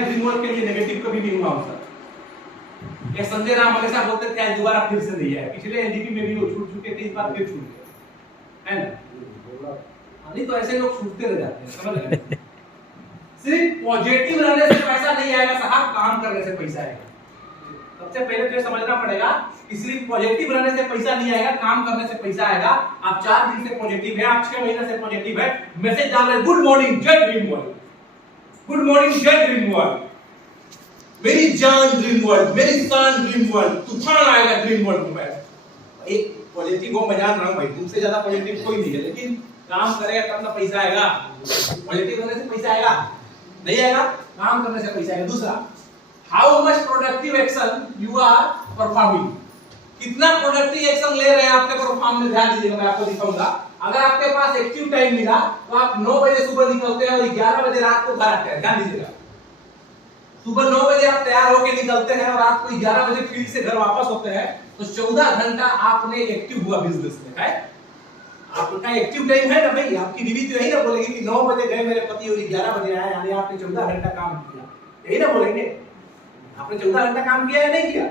Dream world के लिए negative कभी नहीं हुआ सर। ये संजय राम हमेशा बोलते थे आज दोबारा फिर से नहीं है, पिछले एनडीपी में भी वो छूट चुके थे, इस बार फिर छूट गए, है ना? नहीं तो ऐसे लोग छूटते रह जाते हैं, समझ रहे? सिर्फ पॉजिटिव रहने से पैसा नहीं आएगा साहब, काम करने से पैसा आएगा। सबसे पहले तो ये समझना पड़ेगा कि सिर्फ पॉजिटिव रहने से पैसा नहीं आएगा, काम करने से पैसा आएगा। आप 4 दिन से पॉजिटिव है, आप 6 महीने से पॉजिटिव है, मैसेज डाल रहे गुड मॉर्निंग जय ड्रीम वर्ल्ड, गुड मॉर्निंग जय ड्रीम वर्ल्ड, मेरी जान ड्रीम वर्ल्ड, मेरी शान ड्रीम वर्ल्ड, तूफान आएगा ड्रीम वर्ल्ड में। एक पॉजिटिव हो, मैं जान रहा हूं भाई तुमसे ज्यादा पॉजिटिव कोई नहीं है, लेकिन काम करेगा तब ना पैसा आएगा। पॉजिटिव करने से पैसा आएगा नहीं आएगा, काम करने से पैसा आएगा। दूसरा, how much productive action you are performing, कितना प्रोडक्टिव एक्शन ले रहे हैं आपके परफॉर्म में, ध्यान दीजिएगा, मैं आपको दिखाऊंगा। अगर आपके पास एक्टिव टाइम मिला तो आप 9 बजे सुबह निकलते हैं और 11 बजे रात को घर आते हैं, ध्यान दीजिएगा। सुबह 9 बजे आप तैयार होकर निकलते हैं और रात को 11 बजे फील्ड से घर वापस होते हैं, तो 14 घंटा आपने एक्टिव हुआ बिजनेस में, है? आपका एक्टिव टाइम है ना भाई। आपकी बीवी तो यही ना बोलेगी कि 9 बजे गए मेरे पति और 11 बजे आए, यानी आपने 14 घंटा काम किया, यही ना बोलेंगे? आपने 14 घंटा काम किया या नहीं किया?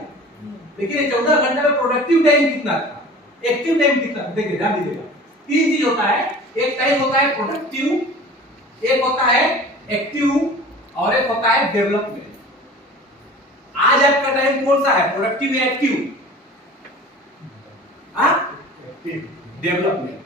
लेकिन ये 14 घंटे में प्रोडक्टिव टाइम कितना था, एक्टिव टाइम कितना? देखिए ध्यान दीजिएगा, 3 चीज होता है। एक टाइम होता है प्रोडक्टिव, एक होता है एक्टिव और एक होता है डेवलपमेंट। आज आपका टाइम कौन सा है, प्रोडक्टिव या एक्टिव? डेवलपमेंट।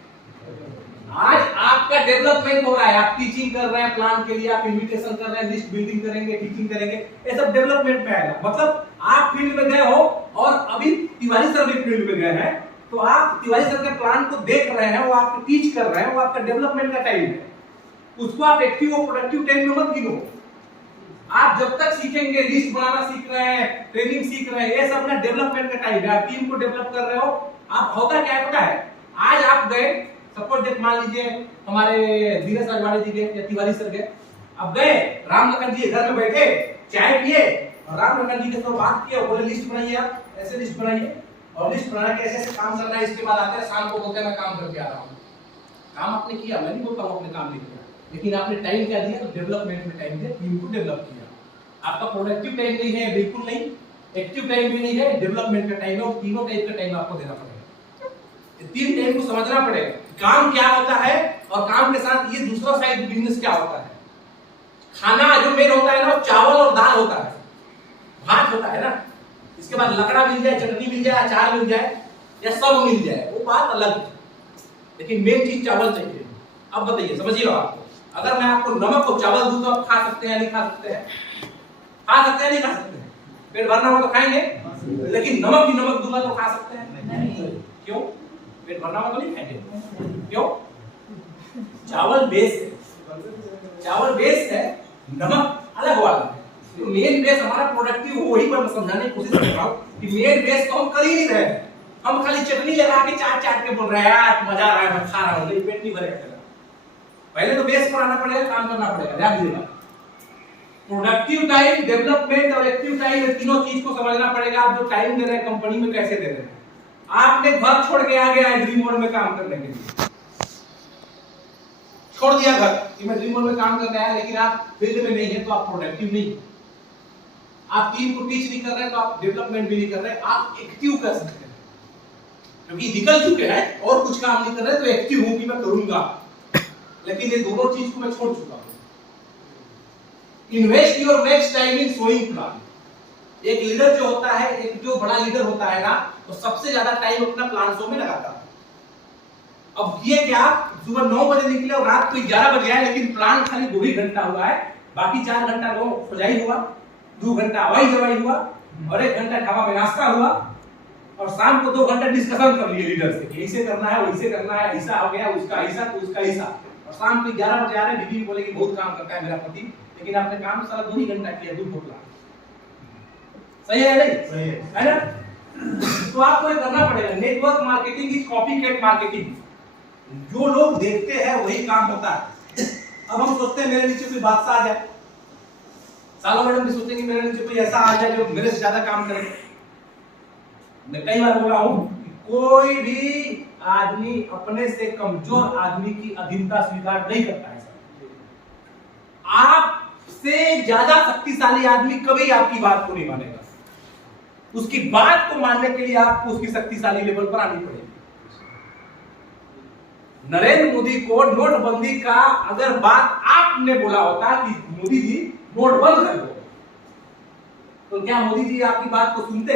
आज आपका डेवलपमेंट हो रहा है, आप टीचिंग कर रहे हैं, प्लान के लिए आप इन्विटेशन कर रहे हैं, लिस्ट बिल्डिंग करेंगे, टीचिंग करेंगे, ये सब डेवलपमेंट में आएगा। मतलब आप फील्ड में गए हो और अभी तिवारी सर भी फील्ड में गए हैं, तो आप तिवारी सर के प्लान को देख रहे हैं, वो आपको टीच कर रहे हैं, वो आपका डेवलपमेंट का टाइम है। उसको आप एक्टिव और प्रोडक्टिव टाइम में मत गिनो। आप जब तक सीखेंगे, लिस्ट बनाना सीख रहे हैं, ट्रेनिंग सीख रहे हैं, ये सब ना डेवलपमेंट का टाइम है। आप टीम को डेवलप कर रहे हो। आप होता क्या पता है, आज आप गए, सपोज डेट मान लीजिए हमारे धीरज राजवाड़े जी के या तिवारी सर के, अब गए राम लखन जी घर में बैठे, चाय पिए और राम लखन जी के साथ बात किया, बोले लिस्ट बनाइए, आप ऐसे लिस्ट बनाइए और लिस्ट बना के ऐसे काम करना है। इसके बाद आते हैं शाम को, बोलते हैं मैं काम करके आ रहा हूँ। काम आपने किया, मैं नहीं बोलता हूँ आपने काम नहीं किया, लेकिन आपने टाइम क्या दिया, तो डेवलपमेंट में टाइम दिया, टीम को डेवलप किया। आपका प्रोडक्टिव टाइम नहीं है, बिल्कुल नहीं, एक्टिव टाइम भी नहीं है, डेवलपमेंट का टाइम है, और तीनों टाइप का टाइम आपको देना पड़ेगा। 3 टाइम को समझना पड़ेगा, काम क्या होता है और काम के साथ ये दूसरा साइड बिजनेस क्या होता है। खाना जो मेन होता है ना, चावल और दाल होता है, भात होता है ना, इसके बाद लकड़ा मिल जाए, चटनी मिल जाए, अचार मिल जाए या सब मिल जाए, वो बात अलग है, लेकिन मेन चीज चावल चाहिए। अब बताइए, समझिए आपको, अगर मैं आपको नमक और चावल दूं तो आप खा सकते हैं नहीं खा सकते हैं? खा सकते हैं नहीं खा सकते हैं? पेट भरना हो तो खाएंगे, लेकिन नमक ही नमक दूंगा तो खा सकते हैं नहीं? क्यों? पेट भरना हो तो नहीं खाएंगे, क्यों? चावल बेस है, चावल बेस है, नमक अलग वाला है। तो मेन बेस हमारा प्रोडक्टिव, वही मैं समझाने की कोशिश कर रहा हूँ कि मेन बेस तो हम कर ही नहीं रहे, हम खाली चटनी लगा के चाट के बोल रहे हैं यार मजा आ रहा है, मैं खा रहा हूँ, लेकिन पेट नहीं भरेगा। पहले तो बेस पर आना पड़ेगा, काम करना पड़ेगा। ध्यान दीजिएगा, प्रोडक्टिव टाइम, डेवलपमेंट और एक्टिव टाइम, ये तीनों चीज को समझना पड़ेगा। आप जो टाइम दे रहे हैं कंपनी में कैसे दे रहे हैं। आपने घर छोड़ के आ गया है ड्रीम वर्ल्ड में काम करने के लिए, छोड़ दिया घर कि मैं ड्रीम वर्ल्ड में काम करने आया, लेकिन आप फील्ड में नहीं है तो आप प्रोडक्टिव नहीं, आप टीम को टीच नहीं कर रहे हैं तो आप डेवलपमेंट भी नहीं कर रहे, आप एक्टिव कर सकते हैं, क्योंकि निकल चुके हैं और कुछ काम नहीं कर रहे तो एक्टिव हूं कि मैं करूंगा, लेकिन ये दोनों चीज को मैं छोड़ चुका हूं। Invest your next time in sowing plan. एक लीडर जो होता है, एक जो बड़ा लीडर होता है ना, तो सबसे ज्यादा टाइम अपना प्लान शो में लगाता है। अब ये क्या, सुबह 9 बजे निकले और रात को 11 बजे आए, लेकिन प्लान खाली 2 ही घंटा हुआ है, बाकी 4 घंटा लो खुदाई हुआ, 2 घंटा हवाई जवाई हुआ और 1 घंटा ढाबा में नाश्ता हुआ, और शाम को 2 घंटा डिस्कशन कर लिए लीडर से कि ऐसे करना है, वैसे करना है, ऐसा हो गया, उसका ऐसा तो उसका ऐसा, और शाम को 11 बजे आ रहे, बीवी बोलेगी बहुत काम करता है मेरा पति, लेकिन आपने काम सारा 2 ही घंटा किया, 2 ढोकला। सही है नहीं? सही है ना? तो आपको ये करना पड़ेगा। Network marketing is copycat marketing, जो लोग देखते हैं वही काम होता है। अब हम सोचते हैं मेरे नीचे कोई बादशाह आ जाए, सालों मैडम भी सोचेंगे मेरे नीचे कोई ऐसा आ जाए जो मेरे से ज्यादा काम करे। मैं कई बार बोला हूं कि कोई भी आदमी अपने से कमजोर आदमी की अधीनता स्वीकार नहीं करता है। आप उससे ज्यादा शक्तिशाली आदमी कभी आपकी बात को नहीं मानेगा। उसकी बात को मानने के लिए आपको उसकी शक्तिशाली लेवल पर आनी पड़ेगी। नरेंद्र मोदी को नोटबंदी का अगर बात आपने बोला होता कि मोदी जी नोट बंद कर दो, तो क्या मोदी जी आपकी बात को सुनते?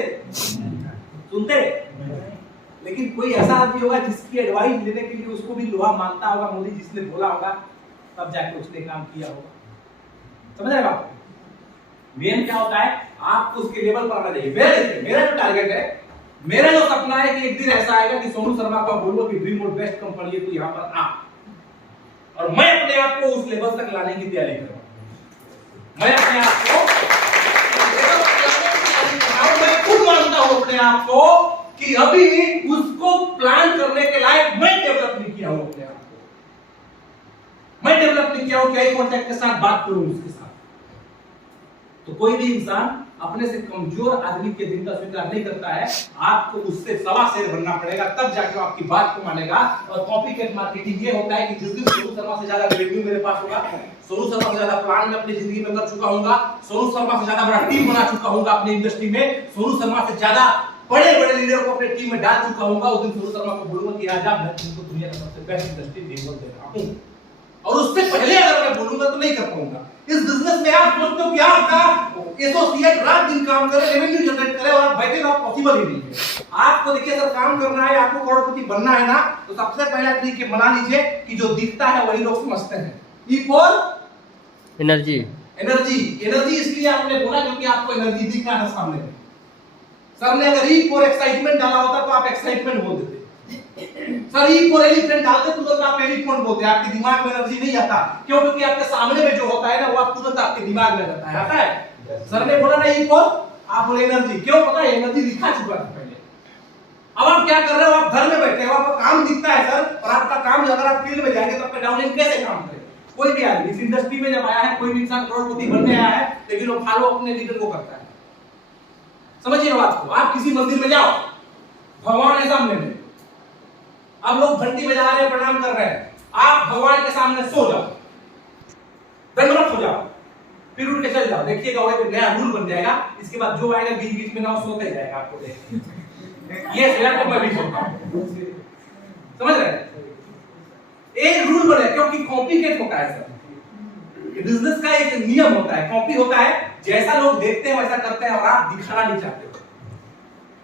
लेकिन कोई ऐसा आदमी होगा जिसकी एडवाइस लेने के लिए उसको भी लोहा मानता होगा मोदी जिसने बोला होगा, तब जाके उसने काम किया होगा। समझ रहे आप? मेन क्या होता है, आपको उसके लेवल पर आना चाहिए। मेरा जो टारगेट है, मेरा जो सपना है कि एक दिन ऐसा आएगा कि सोनू शर्मा को बोलूंगा कि ड्रीम और बेस्ट कंपनी है, तो यहां पर आ, और मैं अपने आप को उस लेवल तक लाने की तैयारी करूंगा। मैं अपने आप को मैं खुद मानता हूं अपने आप को कि अभी उसको प्लान करने के लायक मैं डेवलप नहीं किया हूं अपने आप को। मैं डेवलप नहीं किया हूं कि आई कांटेक्ट के साथ बात करूं उसके साथ। तो कोई भी इंसान अपने से कमजोर आदमी के दिल का स्वीकार नहीं करता है। आपको उससे सवा शेर बनना पड़ेगा, तब जाके वो आपकी बात को मानेगा। और कॉपीकैट मार्केटिंग ये होता है कि जिस दिन सोनू शर्मा से ज्यादा रेवेन्यू मेरे पास होगा, सोनू शर्मा से ज्यादा प्लान में अपनी जिंदगी में कर चुका हूंगा, सोनू शर्मा से ज्यादा बड़ा टीम बना चुका हूंगा अपनी इंडस्ट्री में, सोनू शर्मा से ज्यादा बड़े बड़े लीडर को अपने टीम में डाल चुका हूंगा, उस दिन सोनू शर्मा को बोलूंगा कि आजा मैं तुमको दुनिया का सबसे बेस्ट इंडस्ट्री देवल दे रहा हूं। और उससे पहले अगर मैं बोलूंगा तो नहीं कर पाऊंगा। इस बिजनेस में आप सोचते हो कि आपका एसोसिएट रात दिन काम करे, रेवेन्यू जनरेट करे और आप बैठे रहो, पॉसिबल ही नहीं है। आपको देखिए सर, काम करना है, आपको करोड़पति बनना है ना, तो सबसे पहला तरीके बना लीजिए कि जो दिखता है वही लोग समझते हैं। E for energy. एनर्जी इसलिए आपने बोला क्योंकि आपको एनर्जी दिख रहा है सामने में। सर ने अगर ई फॉर एक्साइटमेंट डाला होता तो आप एक्साइटमेंट बोल देते। सर ई फॉर एलिफेंट डालते तुरंत आप एलिफेंट बोलते। आपके दिमाग में एनर्जी नहीं आता, क्यों? क्योंकि आपके सामने में जो होता है ना, वो आप तुरंत आपके दिमाग में आता है। आता है? सर ने बोला ना ई फॉर, आप बोले एनर्जी। क्यों? पता है, एनर्जी दिखा चुका था पहले। अब आप क्या कर रहे हो? आप घर में बैठे हो, आपका काम दिखता है सर, और आपका काम अगर आप फील्ड में जाएंगे तो आपका डाउनलाइन कैसे काम करेगा? कोई भी आदमी इस इंडस्ट्री में जब आया है, कोई भी इंसान करोड़पति बनने आया है, लेकिन वो फॉलो अपने लीडर को करता है। समझिए बात को। आप किसी मंदिर में जाओ, भगवान है सामने में, अब लोग घंटी बजा रहे हैं, प्रणाम कर रहे हैं, आप भगवान के सामने सो जाओ, दंडवत हो जाओ, फिर उठ के चल जाओ। देखिएगा वो एक नया रूल बन जाएगा। इसके बाद जो आएगा बीच बीच में ना सोते जाएगा, आपको देख ये सोया तो मैं भी सोता हूं। समझ रहे हैं? एक रूल बने, क्योंकि कॉपीकैट होता है सर। बिजनेस का एक नियम होता है, कॉपी होता है, जैसा लोग देखते हैं वैसा करते हैं, और आप दिखाना नहीं चाहते।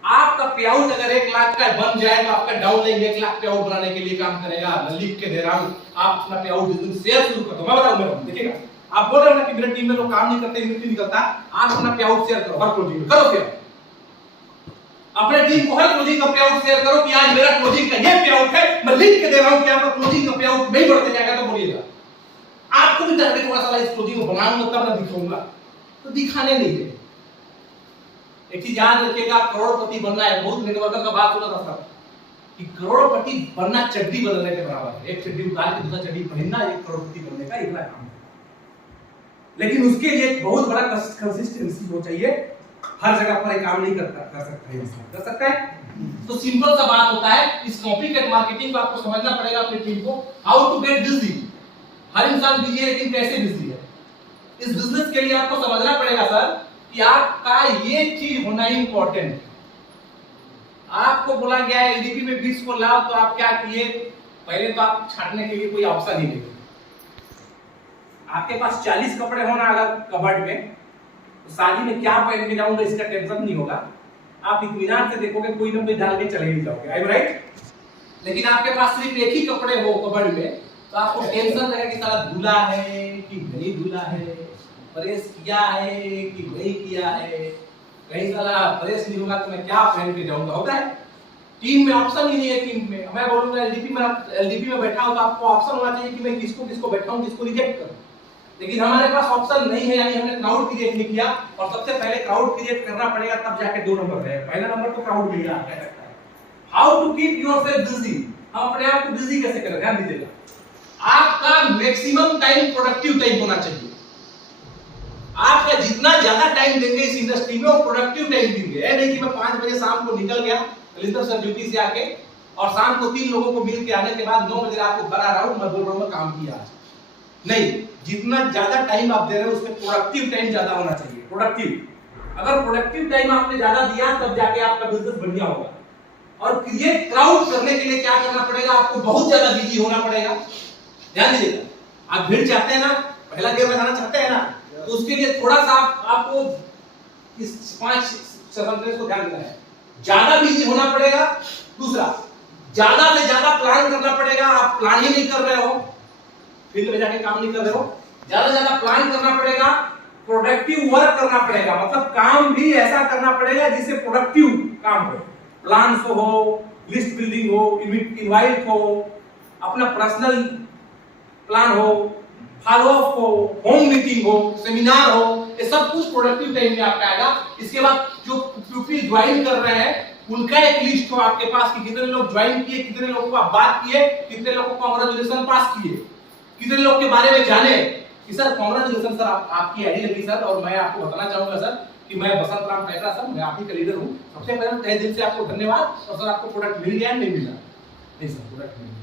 आपका पे आउट अगर 1 लाख का बन जाए तो आपका डाउनलाइन 1 लाख पे आउट बनाने के लिए काम करेगा। मैं लिख के दे रहा हूं, आप अपना पे आउट शेयर शुरू कर दो। मैं बताऊंगा, देखिएगा। आप बोल रहे हो ना कि मेरे टीम में लोग काम नहीं करते, यूनिट नहीं निकलता, आप अपना पे आउट शेयर करो, हर क्लोजिंग में करो शेयर। अपने टीम को हर क्लोजिंग का पे आउट शेयर करो कि आज मेरा क्लोजिंग का ये पे आउट है, मैं लिख के दे रहा हूं कि आपका क्लोजिंग का पे आउट नहीं बढ़ते जाएगा तो बोलिएगा। आपको भी टारगेट होगा साला इस क्लोजिंग को बनाऊंगा तब ना दिखाऊंगा, तो दिखाने नहीं है। एक चीज याद रखिएगा, करोड़पति बनना है। बहुत नेटवर्कर का बात सुना था सर कि करोड़पति बनना चड्डी बदलने के बराबर है। एक चड्डी उतार के दूसरा चड्डी पहनना एक करोड़पति बनने का इतना काम है। लेकिन उसके लिए एक बहुत बड़ा कंसिस्टेंसी हो चाहिए। हर जगह पर काम नहीं कर सकता है। तो सिंपल सा बात होता है, इस कॉपीकैट मार्केटिंग को आपको समझना पड़ेगा अपनी टीम को। How to get busy. हर इंसान बिजी है, लेकिन कैसे बिजी है, इस बिजनेस के लिए आपको समझना पड़ेगा सर कि आपका ये चीज होना इंपॉर्टेंट है। आपको बोला गया है एलडीपी में 20 को लाओ, तो आप क्या किए? पहले तो आप छाटने के लिए कोई ऑप्शन ही नहीं। आपके पास 40 कपड़े होना अगर कबर्ड में, तो शादी में क्या पहन के जाऊंगा इसका टेंशन नहीं होगा। आप इत्मीनान से देखोगे, कोई ना कोई डाल के चले ही जाओगे। I am right? लेकिन आपके पास सिर्फ एक ही कपड़े हो कबर्ड में, तो आपको टेंशन रहेगा कि साला धुला है कि नहीं धुला है, प्रेस किया है कि नहीं किया है, कहीं साला प्रेस नहीं होगा तो मैं क्या पहन के जाऊंगा। होता है टीम में ऑप्शन ही नहीं है। टीम में मैं बोलूंगा एलडीपी में बैठा हूं तो आपको ऑप्शन होना चाहिए कि मैं किसको बैठाऊं, किसको रिजेक्ट करूं। लेकिन हमारे पास ऑप्शन नहीं है, यानी हमने क्राउड क्रिएट नहीं किया। और सबसे पहले क्राउड क्रिएट करना पड़ेगा, तब जाके 2 नंबर रहेगा। पहला नंबर तो क्राउड मिल रहा है। How to keep yourself busy. हम अपने आप को बिजी कैसे करें? ध्यान दीजिएगा। आपका मैक्सिमम टाइम प्रोडक्टिव टाइम होना चाहिए। आपका जितना ज्यादा टाइम देंगे इस इंडस्ट्री में, वो प्रोडक्टिव टाइम देंगे। है नहीं कि मैं 5 बजे शाम को निकल गया कलिंदर सर ड्यूटी से आके, और शाम को 3 लोगों को मिल के आने के बाद 9 बजे रात को घर आ रहा हूं, मैं बोल रहा हूं मैं काम किया। नहीं, जितना ज्यादा टाइम आप दे रहे हो उसमें प्रोडक्टिव टाइम ज्यादा होना चाहिए। प्रोडक्टिव, अगर प्रोडक्टिव टाइम आपने ज्यादा दिया तब जाके आपका बिजनेस बढ़िया होगा। और क्रिएट क्राउड करने के लिए क्या करना पड़ेगा, आपको बहुत ज्यादा बिजी होना पड़ेगा। ध्यान दीजिएगा, आप भीड़ चाहते हैं ना, पहला गेयर लगाना चाहते हैं ना, तो उसके लिए थोड़ा सा आपको इस 5 सेंटेंस को ध्यान देना है। ज्यादा बिजी होना पड़ेगा। दूसरा, ज्यादा से ज्यादा प्लान करना पड़ेगा। आप प्लान ही नहीं कर रहे हो, फील्ड में जाके काम नहीं कर रहे हो, ज्यादा से ज्यादा प्लान करना पड़ेगा। प्रोडक्टिव वर्क करना पड़ेगा, मतलब काम भी ऐसा करना पड़ेगा जिससे प्रोडक्टिव काम हो। प्लान्स हो, लिस्ट बिल्डिंग हो, इनवाइट हो, अपना पर्सनल प्लान हो, फॉलो अप हो, होम मीटिंग हो, सेमिनार हो, ये सब कुछ प्रोडक्टिव टाइम में आपका आएगा। इसके बाद जो पीपल ज्वाइन कर रहे हैं उनका एक लिस्ट हो आपके पास कि कितने लोग ज्वाइन किए, कितने लोगों को आप बात किए, कितने लोगों को कांग्रेचुलेशन पास किए, कितने लोग के बारे में जाने कि सर कांग्रेचुलेशन सर आपकी आईडी लगी सर, और मैं आपको बताना चाहूंगा सर कि मैं बसंत राम पैकरा सर, मैं आप ही का लीडर हूं। सबसे पहले तहे दिल से आपको धन्यवाद। और सर आपको प्रोडक्ट मिल गया नहीं मिला? नहीं सर, प्रोडक्ट मिल गया।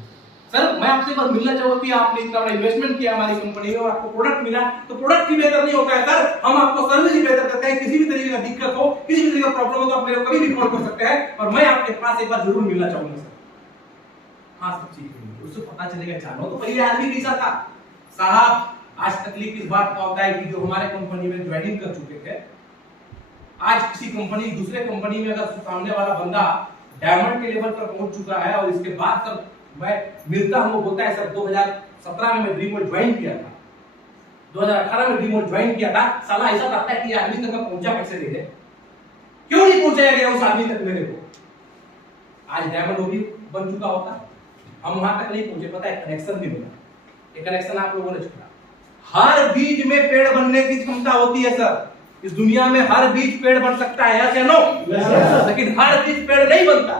सर मैं आपसे एक बार मिलना चाहूंगा कि आपने इतना बड़ा इन्वेस्टमेंट किया हमारी कंपनी में और आपको प्रोडक्ट मिला, तो प्रोडक्ट ही बेहतर नहीं होता है सर, हम आपको सर्विस ही बेहतर करते हैं। किसी भी तरीके का दिक्कत हो, किसी भी तरीके का प्रॉब्लम हो तो आप मेरे को कभी भी कॉल कर सकते हैं, और मैं आपके पास एक बार जरूर मिलना चाहूंगा सर। हाँ सब ठीक है, उससे पता चलेगा। जानो तो पहले आदमी कैसा था साहब। आज तकलीफ इस बात का होता है कि जो हमारे कंपनी में ज्वाइनिंग कर चुके थे, आज किसी कंपनी दूसरे कंपनी में अगर सामने वाला बंदा डायमंड के लेवल पर पहुंच चुका है और इसके बाद सर मैं मिलता हूं, वो बोलता है सर 2017 में मैं ड्रीम वर्ल्ड ज्वाइन किया था, 2018 में ड्रीम वर्ल्ड ज्वाइन किया था। साला ऐसा लगता है कि आदमी तक मैं पहुंचा कैसे नहीं है, क्यों नहीं पहुंचाया गया उस आदमी तक मेरे को। आज डायमंड वो भी बन चुका होता, हम वहां तक नहीं पहुंचे। पता है कनेक्शन भी बना, ये कनेक्शन आप लोगों ने छोड़ा। हर बीज में पेड़ बनने की क्षमता होती है सर। इस दुनिया में हर बीज पेड़ बन सकता है, यस या नो? लेकिन हर बीज पेड़ नहीं बनता।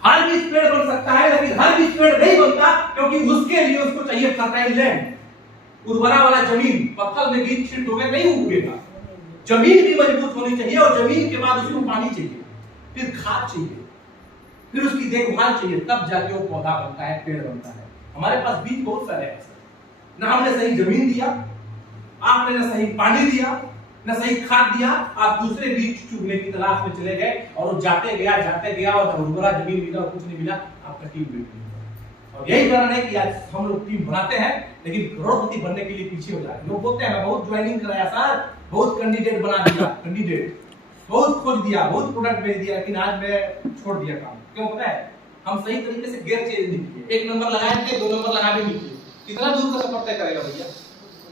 हर बीज पेड़ बन सकता है लेकिन हर बीज पेड़ नहीं बनता, क्योंकि उसके लिए उसको चाहिए फर्टाइल लैंड, उर्वरा वाला जमीन। पत्थर में बीज छिड़ दोगे नहीं उगेगा। जमीन भी मजबूत होनी चाहिए, और जमीन के बाद उसको पानी चाहिए, फिर खाद चाहिए, फिर उसकी देखभाल चाहिए, तब जाके वो पौधा बनता है, पेड़ बनता है। हमारे पास बीज बहुत सारे हैं, ना हमने सही जमीन दिया, आपने ना सही पानी दिया, ना सही खाद दिया, आप दूसरे बीज चुगने की तलाश में चले गए, और वो जाते गया और उर्वरा जमीन मिला और कुछ नहीं मिला, आपका टीम बिल्ड नहीं हुआ। और यही कारण है कि आज हम लोग टीम बनाते हैं लेकिन करोड़पति बनने के लिए पीछे हो जा रहे हैं। लोग बोलते हैं मैं बहुत ज्वाइनिंग कराया सर, बहुत कैंडिडेट बना दिया, कैंडिडेट बहुत खोज दिया, बहुत प्रोडक्ट भेज दिया, लेकिन आज मैं छोड़ दिया काम। क्यों पता है? हम सही तरीके से गेयर चेंज नहीं किए। 1 नंबर लगाए थे, 2 नंबर लगा भी नहीं किए। कितना दूर का सफर तय करेगा भैया?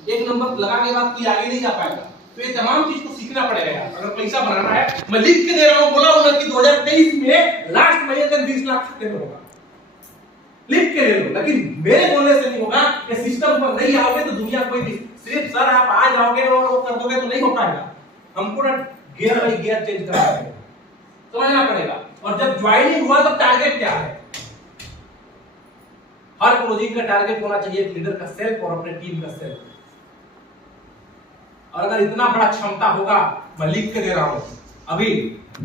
1 नंबर लगाने के बाद कोई आगे नहीं जा पाएगा। तो ये तमाम चीज को सीखना पड़ेगा यार। अगर पैसा बनाना है, मैं लिख के दे रहा हूं, बोला उन्होंने कि 2023 में लास्ट महीने तक 20 लाख खाते में होगा, लिख के दे लो। लेकिन मेरे बोलने से नहीं होगा। ये सिस्टम पर नहीं आओगे तो दुनिया कोई भी सिर्फ सर आप आ जाओगे और वो कर दोगे तो नहीं हो पाएगा। हमको ना गियर बाई गियर चेंज करना पड़ेगा, समझना पड़ेगा। और जब ज्वाइनिंग हुआ तो टारगेट क्या है? हर क्लोजिंग का टारगेट होना चाहिए लीडर का सेल्फ और अपने टीम का सेल्फ। और अगर इतना बड़ा क्षमता होगा, मैं लिख के दे रहा हूं अभी,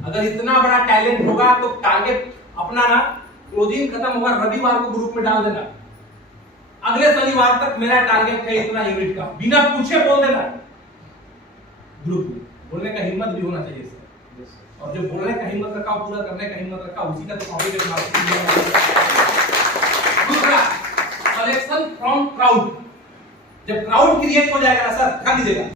अगर इतना बड़ा टैलेंट होगा तो टारगेट अपना ना, क्लोजिंग खत्म होगा रविवार को ग्रुप में डाल देना, अगले शनिवार तक मेरा टारगेट है इतना यूनिट का, बिना पूछे बोल देना। ग्रुप में बोलने का हिम्मत भी होना चाहिए सर। और जो बोलने का हिम्मत रखा, पूरा करने का हिम्मत रखा, उसी का तो कॉम्पिटिशन। दूसरा, कलेक्शन फ्रॉम क्राउड। जब क्राउड क्रिएट हो जाएगा ना सर, ध्यान दीजिएगा,